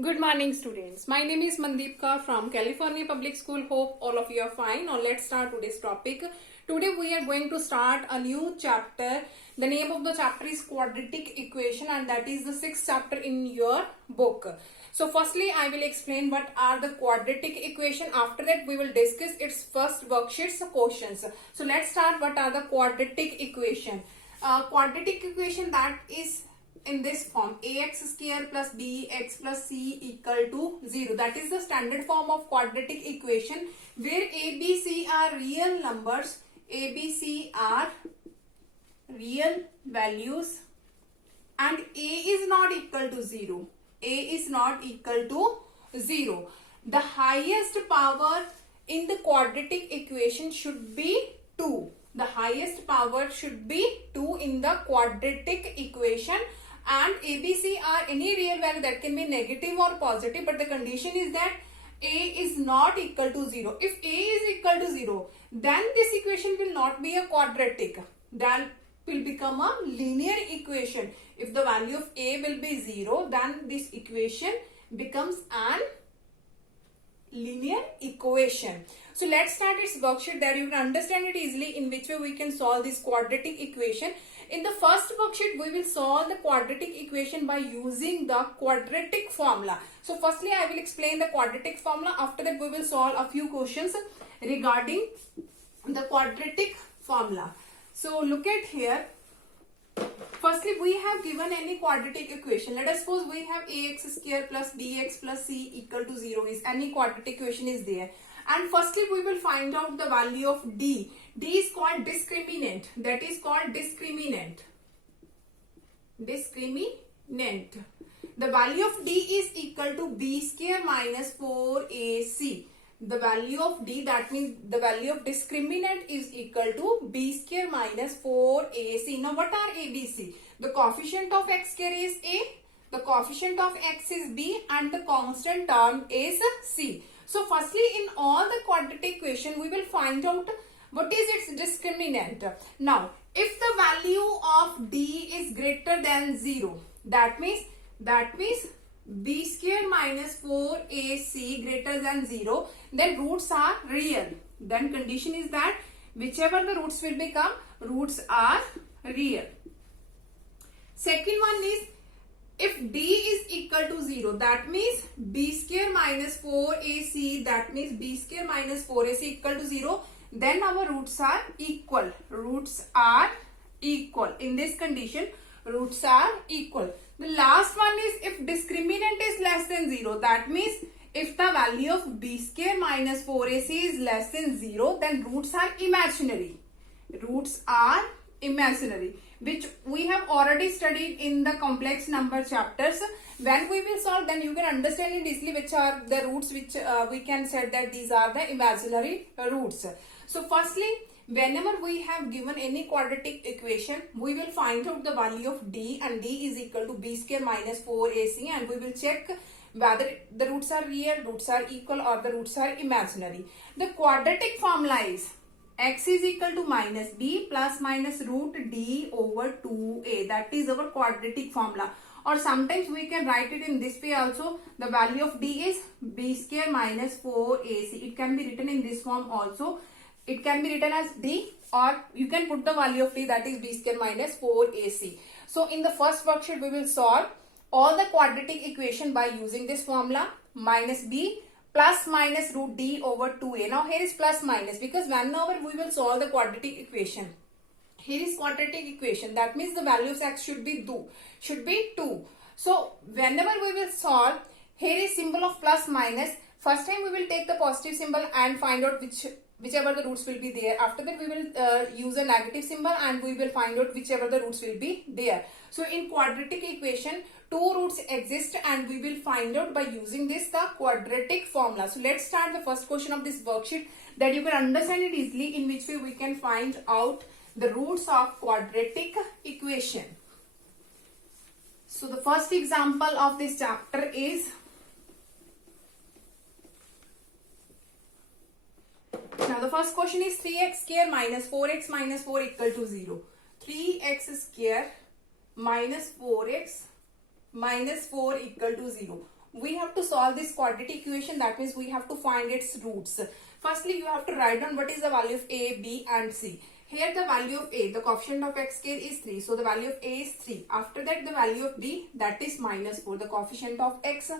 Good morning, students. My name is Mandeep Kaur from California Public School. Hope all of you are fine. Now let's start today's topic. Today we are going to start a new chapter. The name of the chapter is quadratic equation, and that is the sixth chapter in your book. So firstly, I will explain what are the quadratic equation. After that, we will discuss its first worksheets questions. So let's start. What are the quadratic equation? Quadratic equation, that is in this form: ax square plus bx plus c equal to 0. That is the standard form of quadratic equation, where a, b, c are real numbers. A, b, c are real values and a is not equal to 0. A is not equal to 0. The highest power in the quadratic equation should be 2. The highest power should be 2 in the quadratic equation, and a, b, c are any real value that can be negative or positive, but the condition is that a is not equal to 0. If a is equal to 0, then this equation will not be a quadratic, then will become a linear equation. If the value of a will be 0, then this equation becomes an linear equation. So let's start its worksheet, that you can understand it easily in which way we can solve this quadratic equation. In the first worksheet, we will solve the quadratic equation by using the quadratic formula. So firstly, I will explain the quadratic formula. After that, we will solve a few questions regarding the quadratic formula. So look at here. Firstly, we have given any quadratic equation. Let us suppose we have ax square plus bx plus c equal to 0 is any quadratic equation is there. And firstly, we will find out the value of d. D is called discriminant. That is called discriminant. Discriminant. The value of d is equal to b square minus 4ac. The value of d, that means the value of discriminant, is equal to b square minus 4ac. Now what are a, b, c? The coefficient of x square is a, the coefficient of x is b, and the constant term is c. So firstly, in all the quadratic equation, we will find out what is its discriminant. Now, if the value of d is greater than 0, that means b square minus 4ac greater than 0, then roots are real. Then condition is that whichever the roots will become, roots are real. Second one is, if d is equal to 0, that means b square minus 4ac, that means b square minus 4ac equal to 0, then our roots are equal. Roots are equal. In this condition, roots are equal. The last one is, if discriminant is less than 0, that means if the value of b square minus 4ac is less than 0, then roots are imaginary. Roots are imaginary, which we have already studied in the complex number chapters. When we will solve, then you can understand it easily which are the roots which we can say that these are the imaginary roots. So firstly, whenever we have given any quadratic equation, we will find out the value of d, and d is equal to b square minus 4ac, and we will check whether the roots are real, roots are equal, or the roots are imaginary. The quadratic formula is x is equal to minus b plus minus root d over 2a. That is our quadratic formula. Or sometimes we can write it in this way also. The value of d is b square minus 4ac. It can be written in this form also. It can be written as d, or you can put the value of d, that is b square minus 4ac. So in the first worksheet, we will solve all the quadratic equation by using this formula: minus b plus minus root d over 2a. Now here is plus minus, because whenever we will solve the quadratic equation, here is quadratic equation, that means the value of x should be 2. So whenever we will solve, here is symbol of plus minus. First time we will take the positive symbol and find out whichever the roots will be there. After that, we will use a negative symbol and we will find out whichever the roots will be there. So in quadratic equation, two roots exist, and we will find out by using the quadratic formula. So let's start the first question of this worksheet, that you can understand it easily in which way we can find out the roots of quadratic equation. So the first example of this chapter is, now the first question is 3x square minus 4x minus 4 equal to 0. 3x square minus 4x minus 4 equal to 0. we have to solve this quadratic equation. That means we have to find its roots. Firstly, you have to write down what is the value of a, b and c. Here the value of a, the coefficient of x square is 3. So the value of a is 3. After that the value of b, that is minus 4. The coefficient of x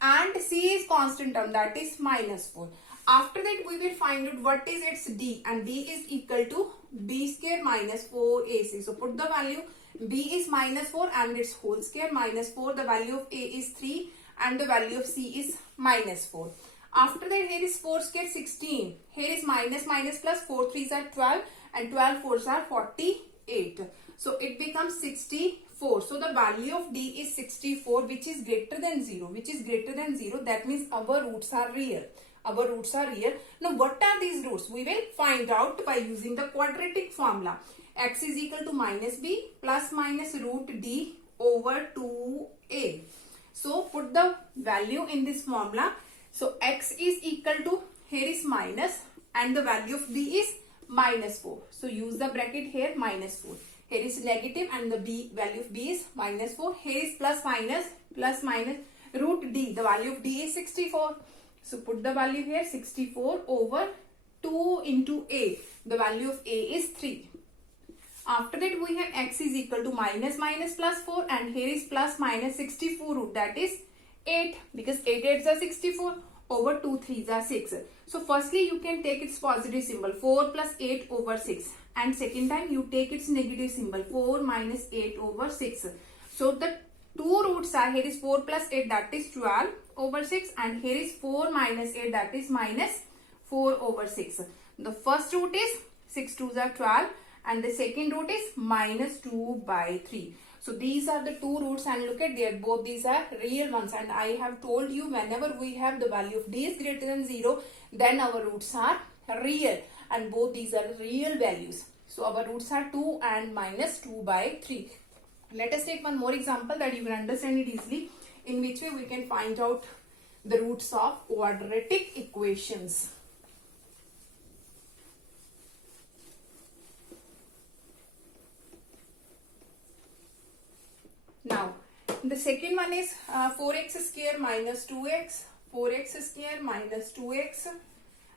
and c is constant term, that is minus 4. After that we will find out what is its d, and d is equal to b square minus 4ac. So put the value, b is minus 4 and its whole square minus 4. The value of a is 3 and the value of c is minus 4. After that here is 4 square 16. Here is minus minus plus, 4 3s are 12 and 12 4s are 48. So it becomes 64. So the value of d is 64, which is greater than 0. Which is greater than 0. That means our roots are real. Our roots are real. Now what are these roots? We will find out by using the quadratic formula. X is equal to minus b plus minus root d over 2a. So put the value in this formula. So x is equal to, here is minus and the value of b is minus 4. So use the bracket here, minus 4. Here is negative and the value of b is minus 4. Here is plus minus root d. The value of d is 64. So put the value here, 64 over 2 into a. The value of a is 3. After that we have x is equal to minus minus plus 4 and here is plus minus 64 root, that is 8, because 8 8s are 64 over 2 3s are 6. So firstly you can take its positive symbol 4 plus 8 over 6, and second time you take its negative symbol 4 minus 8 over 6. So the two roots are, here is 4 plus 8, that is 12 over 6, and here is 4 minus 8, that is minus 4 over 6. The first root is 6 2s are 12 and the second root is minus 2 by 3. So these are the two roots, and look at there, both these are real ones, and I have told you whenever we have the value of d is greater than 0, then our roots are real, and both these are real values. So our roots are 2 and minus 2 by 3. Let us take one more example that you can understand it easily, in which way we can find out the roots of quadratic equations. Now, the second one is 4x square minus 2x, 4x square minus 2x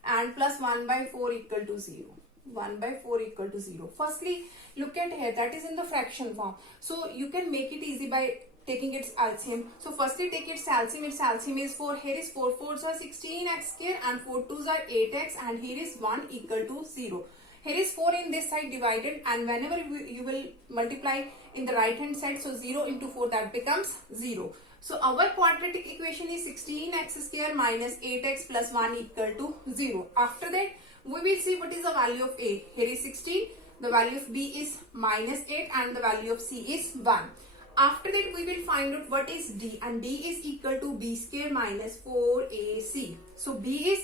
and plus 1 by 4 equal to 0. 1 by 4 equal to 0. Firstly, look at here, that is in the fraction form. So, you can make it easy by taking its LCM. So, firstly take its LCM. Its LCM is 4. Here is 4 4s are 16x square and 4 2s are 8x, and here is 1 equal to 0. Here is 4 in this side divided, and whenever you will multiply in the right hand side, so 0 into 4, that becomes 0. So our quadratic equation is 16x square minus 8x plus 1 equal to 0. After that we will see what is the value of a. Here is 16, the value of b is minus 8 and the value of c is 1. After that we will find out what is d, and d is equal to b square minus 4ac. So b is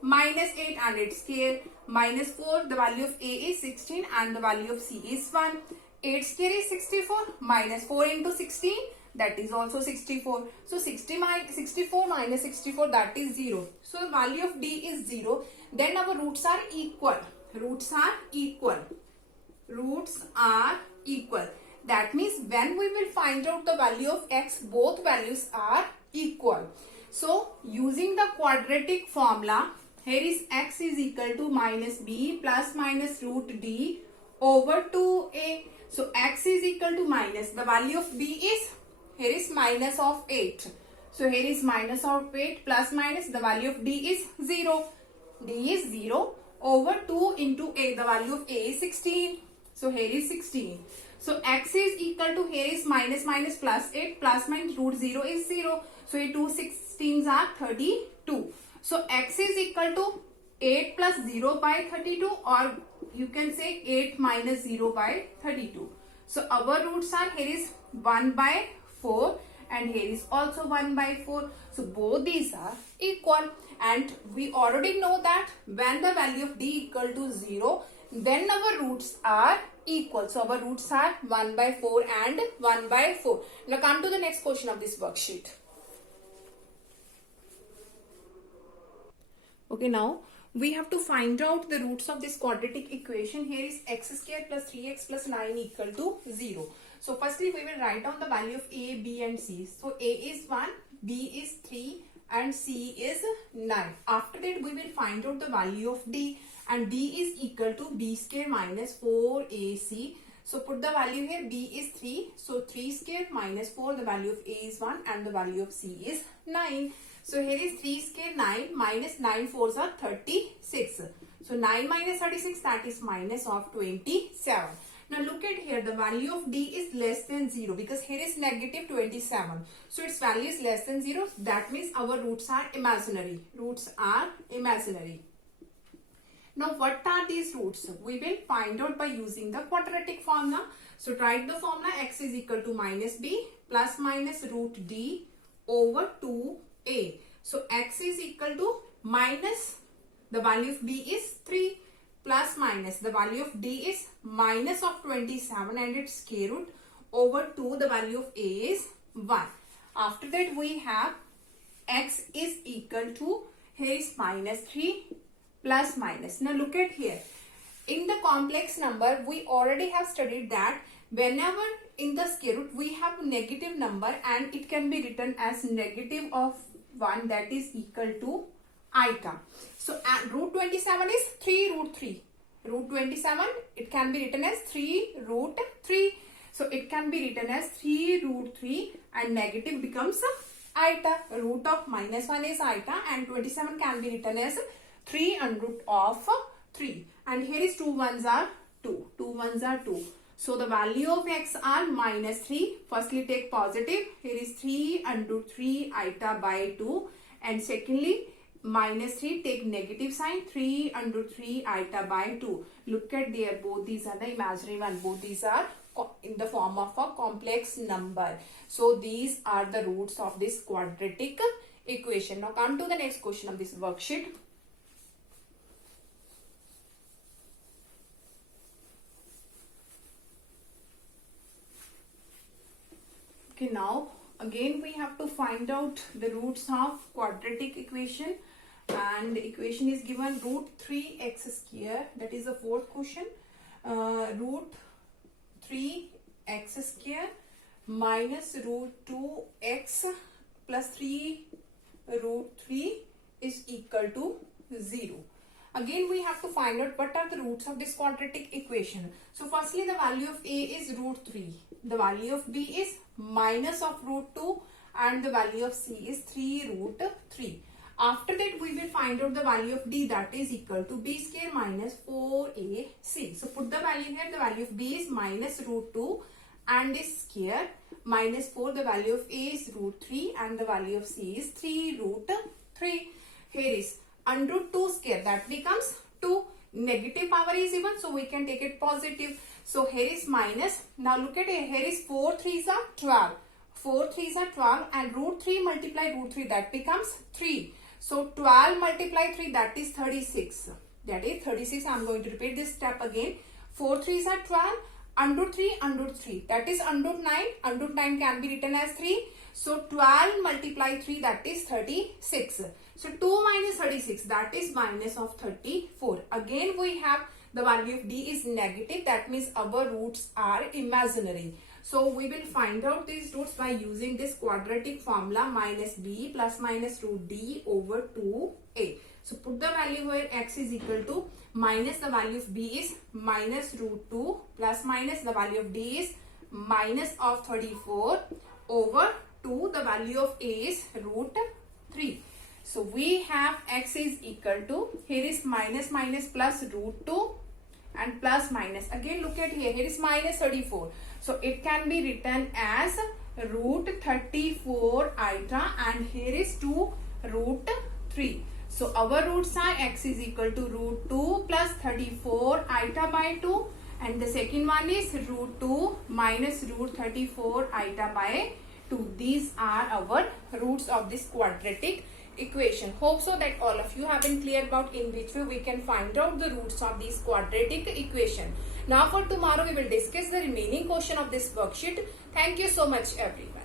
minus 8 and its square minus 4, the value of a is 16 and the value of c is 1. 8 square is 64 minus 4 into 16, that is also 64. So 64 minus 64, that is 0. So the value of d is 0. Then our roots are equal. Roots are equal. Roots are equal. That means when we will find out the value of x, both values are equal. So using the quadratic formula, here is x is equal to minus b plus minus root d over 2a. So x is equal to minus, the value of b is, here is minus of 8. So here is minus of 8 plus minus, the value of d is 0. D is 0 over 2 into a, the value of a is 16. So here is 16. So x is equal to, here is minus minus plus 8 plus minus root 0 is 0. So here 2 16s are 32. So x is equal to 8 plus 0 by 32, or you can say 8 minus 0 by 32. So our roots are, here is 1 by 4 and here is also 1 by 4. So both these are equal, and we already know that when the value of d equal to 0, then our roots are equal. So our roots are 1 by 4 and 1 by 4. Now come to the next question of this worksheet. Okay, now we have to find out the roots of this quadratic equation. Here is x square plus 3x plus 9 equal to 0. So firstly we will write down the value of a, b and c. So a is 1, B is 3 and C is 9. After that we will find out the value of D, and D is equal to B square minus 4AC. So put the value here. B is 3, so 3 square minus 4, the value of A is 1 and the value of C is 9. So here is 3 square 9 minus 9 fours are 36. So 9 minus 36, that is minus of 27. Now look at here, the value of D is less than 0 because here is negative 27. So its value is less than 0. That means our roots are imaginary. Roots are imaginary. Now what are these roots? We will find out by using the quadratic formula. So write the formula. X is equal to minus B plus minus root D over 2A. So x is equal to minus, the value of D is 3, plus minus, the value of D is minus of 27 and its square root, over 2, the value of A is 1. After that we have x is equal to, here is minus 3 plus minus. Now look at here. In the complex number, we already have studied that whenever in the square root we have negative number and it can be written as negative of 1, that is equal to iota. So root 27 is 3 root 3. Root 27, it can be written as 3 root 3. So it can be written as 3 root 3 and negative becomes iota. Root of minus 1 is iota and 27 can be written as 3 under root of 3. And here is 2 ones are 2. 2 ones are 2. So the value of x are minus 3. Firstly take positive. Here is 3 under root 3 iota by 2. And secondly minus 3, take negative sign, 3 under 3 iota by 2. Look at there, both these are the imaginary one. Both these are in the form of a complex number. So these are the roots of this quadratic equation. Now come to the next question of this worksheet. Okay, now again we have to find out the roots of quadratic equation, and the equation is given root 3x square, that is the fourth question. Root 3x square minus root 2x plus 3 root 3 is equal to 0. Again we have to find out what are the roots of this quadratic equation. So firstly the value of A is root 3. The value of B is minus of root 2 and the value of C is 3 root 3. After that we will find out the value of D, that is equal to B square minus 4AC. So put the value here. The value of B is minus root 2 and is square, minus 4, the value of A is root 3 and the value of C is 3 root 3. Here is under root 2 square, that becomes 2. Negative power is even, so we can take it positive. So here is minus. Now look at it. Here is 4 3s are 12. 4 3s are 12 and root 3 multiply root 3, that becomes 3. So 12 multiply 3, that is 36. That is 36. I am going to repeat this step again. 4 3s are 12. Under 3, under 3. That is under 9. Under 9 can be written as 3. So 12 multiply 3, that is 36. So 2 minus 36, that is minus of 34. Again we have the value of D is negative. That means our roots are imaginary. So we will find out these roots by using this quadratic formula, minus B plus minus root D over 2A. So put the value where x is equal to minus the value of B is minus root 2 plus minus the value of D is minus of 34 over 2, the value of A is root 3. So we have x is equal to, here is minus minus plus root 2 and plus minus. Again look at here, here is minus 34. So it can be written as root 34 iota and here is 2 root 3. So our roots are x is equal to root 2 plus 34 iota by 2 and the second one is root 2 minus root 34 iota by 2. These are our roots of this quadratic equation. Hope so that all of you have been clear about in which way we can find out the roots of this quadratic equation. Now for tomorrow we will discuss the remaining question of this worksheet. Thank you so much everyone.